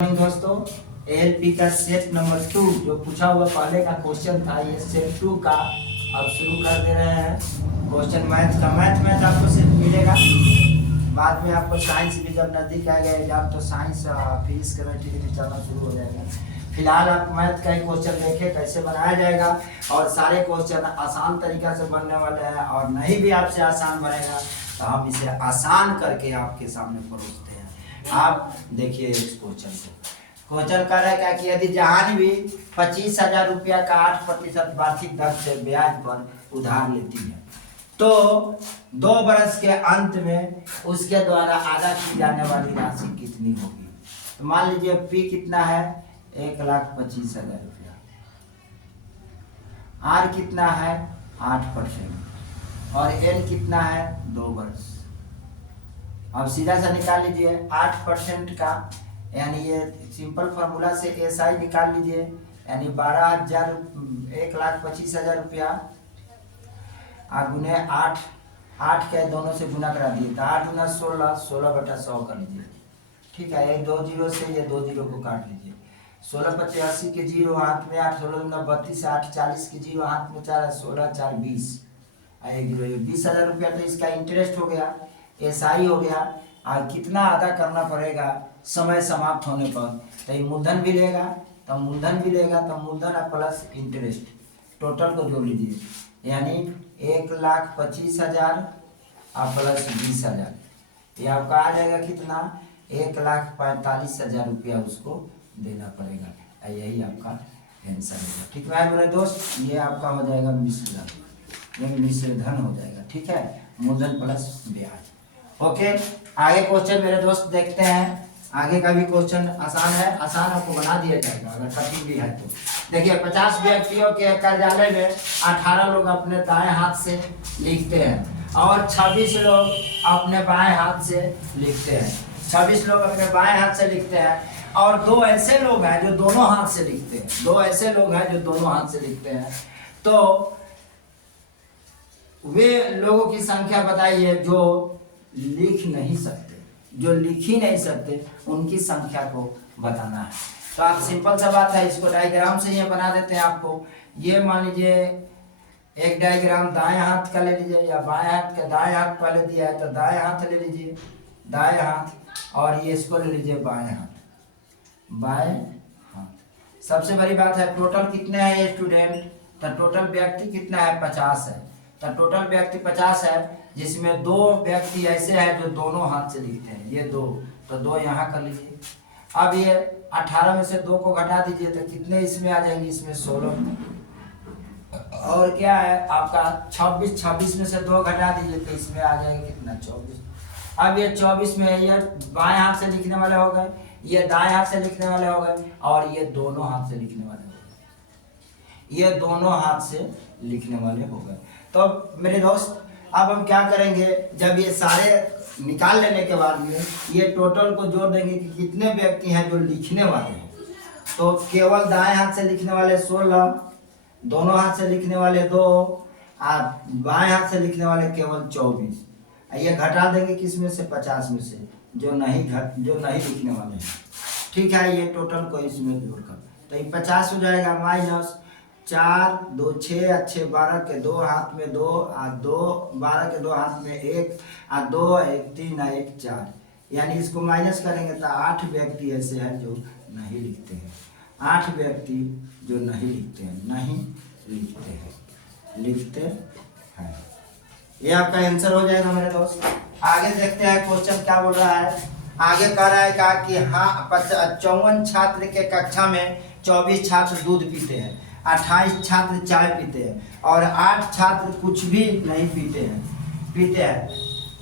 दोस्तों एएलपी का set number 2 जो पूछा हुआ पहले का क्वेश्चन था, ये सेट 2 का अब शुरू कर दे रहे हैं। क्वेश्चन मैथ का मैथ आपको सेट मिलेगा। बाद में आपको साइंस भी जब नजदीक आएगा एग्जाम तो साइंस फिजिक्स केमिस्ट्री भी चलना शुरू हो जाएगा। फिलहाल आप मैथ का ही क्वेश्चन देखें कैसे बनाया जाएगा, और सारे क्वेश्चन आसान तरीका से बनने वाले हैं, और नहीं भी आपसे आसान बनेगा तो हम इसे आसान करके आपके सामने परोसते हैं। आप देखिए इस क्वेश्चन को। क्वेश्चन कर रहा है कि यदि जहान भी 25,000 रुपया का 8% वार्षिक दर से ब्याज पर उधार लेती है तो 2 वर्ष के अंत में उसके द्वारा अदा की जाने वाली राशि कितनी होगी। तो मान लीजिए पी कितना है, 1,25,000 रुपया, आर कितना है 8% और एल कितना है 2 वर्ष। अब सीधा सा निकाल लीजिए 8% का, यानी ये सिंपल फार्मूला से एसआई निकाल लीजिए, यानी 12,000 1,25,000 रुपया गुने 8 के दोनों से गुना करा दिए तो 8 गुना 16, 16/100 कर लीजिए। ठीक है, ये 2 जीरो से ये 2 जीरो को काट लीजिए। 16/85 के जीरो हाथ में 8, 16 गुना 32, 8 40 के जीरो हाथ में 4, 16 4 20, 20,000 रुपया तो इसका इंटरेस्ट हो गया, एसआई हो गया। और कितना अदा करना पड़ेगा समय समाप्त होने पर, तो ये मूलधन भी लेगा तो मूलधन भी लेगा तो मूलधन प्लस इंटरेस्ट टोटल को जोड़ लीजिए, यानी 1,25,000 प्लस 20,000, ये आपका आ जाएगा कितना 1,45,000 रुपया उसको देना पड़ेगा। यही आपका आंसर होगा। ठीक है मेरे दोस्त, ये आपका हो जाएगा मिश्रधन, ये मिश्रधन हो जाएगा। ठीक है, मूलधन प्लस ब्याज। ओके, आगे क्वेश्चन मेरे दोस्त देखते हैं। आगे का भी क्वेश्चन आसान है, आसान आपको बना दिया जाएगा अगर कठिन भी है तो। देखिए 50 व्यक्तियों के कार्यालय में 18 लोग अपने दाएं हाथ से लिखते हैं और 26 लोग अपने बाएं हाथ से लिखते हैं। 26 लोग अपने बाएं हाथ से लिखते हैं और 2 ऐसे लोग हैं जो दोनों हाथ से लिखते हैं। 2 ऐसे लोग हैं जो दोनों हाथ से लिखते हैं, तो वे लोगों की संख्या बताइए जो लिख नहीं सकते, जो लिख ही नहीं सकते, उनकी संख्या को बताना है। तो आप सिंपल सा बात है, इसको डायग्राम से ये बना देते हैं आपको। ये मान लीजिए एक डायग्राम दाएं हाथ का ले लीजिए या बाएं हाथ का। दाएं हाथ पहले दिया है तो दाएं हाथ ले लीजिए, दाएं हाथ, और ये इसको ले लीजिए बाएं हाथ, बाएं हाथ। सबसे बड़ी बात है टोटल कितने हैं ये स्टूडेंट, तो टोटल व्यक्ति कितना है 50 है। तो टोटल व्यक्ति 50 है, जिसमें 2 व्यक्ति ऐसे हैं जो दोनों हाथ से लिखते हैं, ये 2, तो 2 यहाँ कर लीजिए। अब ये 18 में से 2 को घटा दीजिए तो कितने इसमें आ जाएंगे, इसमें 16, और क्या है आपका 26 में से 2 घटा दीजिए तो इसमें आ जाएगा कितना 24। अब ये 24 में ये बाएं हाथ से लिखने वाले हो गए, ये दाएं हाथ से लिखने वाले हो गए, और ये दोनों हाथ से लिखने वाले हो गए, ये दोनों हाथ से लिखने वाले हो गए। तो मेरे दोस्त अब हम क्या करेंगे, जब ये सारे निकाल लेने के बाद में ये टोटल को जोड़ देंगे कि कितने व्यक्ति हैं जो लिखने वाले हैं। तो केवल दाएं हाथ से लिखने वाले 16, दोनों हाथ से लिखने वाले 2, और बाएं हाथ से लिखने वाले केवल 24। ये घटा देंगे किस में से, 50 में से, जो नहीं लिखने वाले हैं। ठीक है, ये टोटल को इसमें जोड़कर तो ये 50 हो जाएगा, माइनस 4 2 6 अच्छे 12 के 2 हाथ में 2, और 2 12 के 2 हाथ में 1, और 2 1 3 और 1 4, यानी इसको माइनस करेंगे तो 8 व्यक्ति ऐसे हैं जो नहीं लिखते हैं। 8 व्यक्ति जो नहीं लिखते हैं, नहीं लिखते हैं, लिखते हैं। ये आपका आंसर हो जाएगा मेरे दोस्त। आगे देखते हैं क्वेश्चन क्या बोल रहा है। आगे कह रहा है कि हाँ 54 छात्र के कक्षा में 24 छात्र दूध पीते हैं, 28 छात्र चाय पीते हैं और 8 छात्र कुछ भी नहीं पीते हैं।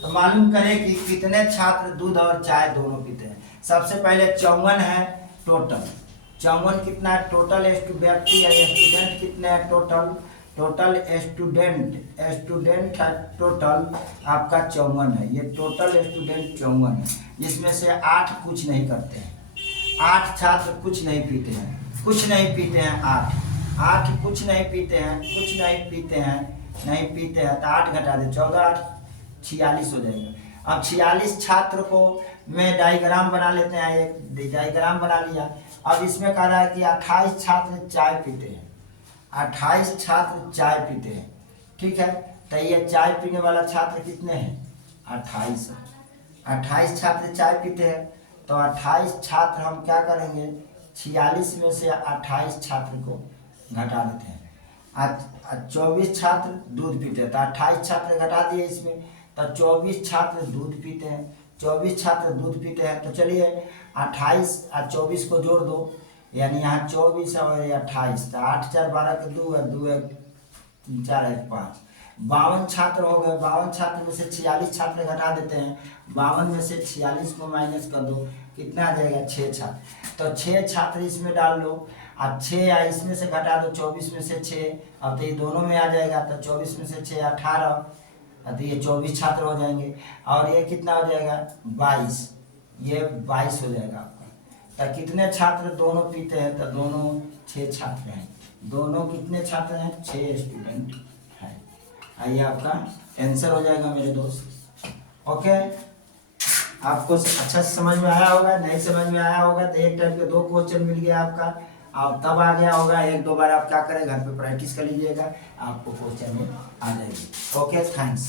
तो मालूम करें कि कितने छात्र दूध और चाय दोनों पीते हैं। सबसे पहले 54 है टोटल, 54 कितना है टोटल व्यक्ति है, स्टूडेंट कितने हैं टोटल स्टूडेंट है, टोटल आपका 54 है। ये टोटल स्टूडेंट 54 है, जिसमें से 8 कुछ नहीं करते हैं, 8 छात्र कुछ नहीं पीते हैं, 8 कुछ नहीं पीते हैं, नहीं पीते हैं तो 8 घटा दे, 14 8 46 हो जाएगा। अब 46 छात्र को में डायग्राम बना लेते हैं। एक डायग्राम बना लिया। अब इसमें कह रहा है कि 28 छात्र चाय पीते हैं, 28 छात्र चाय पीते हैं, ठीक है। तो ये चाय पीने वाला छात्र कितने हैं? 28। 28 छात्र चाय पीते हैं, तो 28 छात्र हम क्या करेंगे, 46 में से 28 छात्र को घटा देते हैं। 24 छात्र दूध पीते हैं, तो 28 छात्र घटा दिए इसमें, तो 24 छात्र दूध पीते हैं। 24 छात्र दूध पीते हैं, तो चलिए 28 और 24 को जोड़ दो, यानी यहाँ 24 और 28, तो 8 4 12 के 2 और 2 1 3 4 1 5, 52 छात्र हो गए। 52 छात्र में से 46 छात्र घटा देते हैं। 52 में से 46 को माइनस कर दो, कितना आ जाएगा? 6 छात्र। तो 6 छात्र इसमें डाल लो, अब 6 या इसमें से घटा दो, 24 में से 6, अब तो ये दोनों में आ जाएगा, तो 24 में से 6 18, तो ये 24 छात्र हो जाएंगे। और ये कितना हो जाएगा? 22, ये 22 हो जाएगा आपका। तो कितने छात्र दोनों पीते हैं? तो दोनों 6 छात्र हैं। दोनों कितने छात्र हैं? 6 स्टूडेंट हैं। आइए आपका आंसर हो जाएगा मेरे दोस्त। ओके, आपको अच्छा समझ में आया होगा, नहीं समझ में आया होगा तो एक टाइप के 2 क्वेश्चन मिल गया आपका। आप तब आ गया होगा, 1-2 बार आप क्या करें, घर पे प्रैक्टिस कर लीजिएगा, आपको क्वेश्चन में आ जाएगी। Okay, thanks.